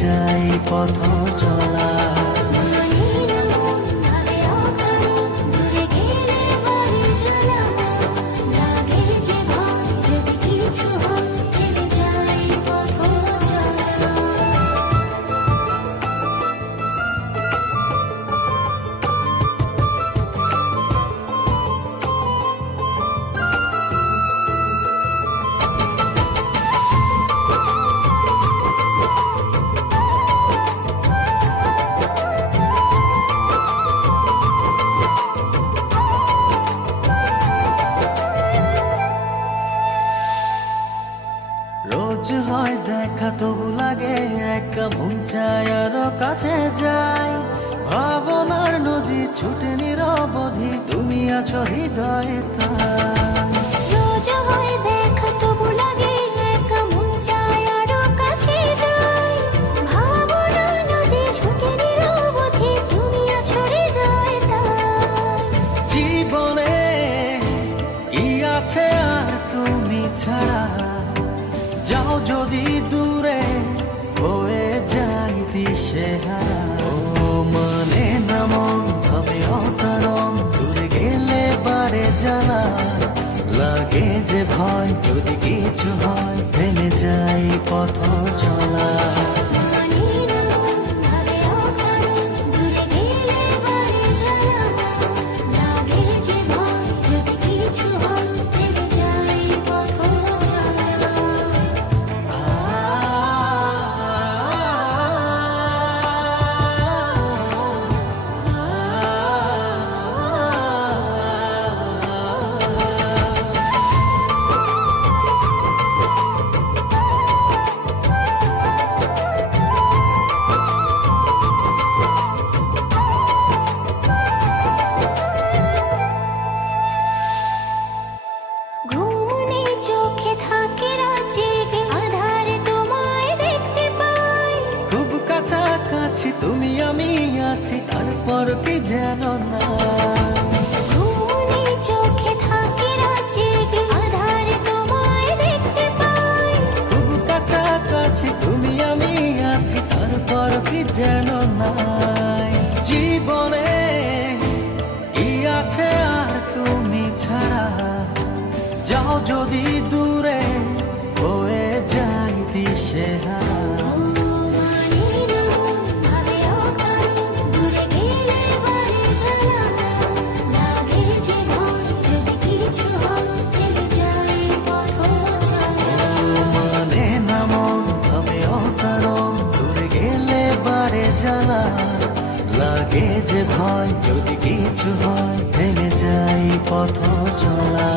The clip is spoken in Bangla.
যাই পথ চলা। রোজ হয় দেখা তবু লাগে একা, মন চায় আরো কাছে যাই। ভাবনার নদী ছুটে নিরবধি, তুমি আছো হৃদয়ে তাই। রোজ হয় দেখা তবু লাগে একা, মন চায় আরো কাছে যাই। ভাবনার নদী ছুটে নিরবধি, তুমি আছো হৃদয়ে তাই। জীবনে কি আছে আর তুমি ছাড়া, যাও যদি দূরে হয়ে যাই দিশেহারা। ও মানে না মন ভাবে অকারণ, দূরে গেলে বারে জ্বালা লাগে যে ভয়, যদি কিছু হয় থেমে যাই পথ চলা। কাছাকাছি তুমি আমি আছি, তারপর কি যেন না। ঘুমনে চোখে থাকে রাত জেগে, আধারে তোমায় দেখতে পাই। খুব কাছাকাছি তুমি আমি আছি, তারপর কি যেন নাই। জীবনে কি আছে আর তুমি ছাড়া, যাও যদি দূরে হয়ে যাই দিশেহারা। জ্বালা লাগে যে ভয়, যদি কিছু হয় থেমে যাই পথ চলা।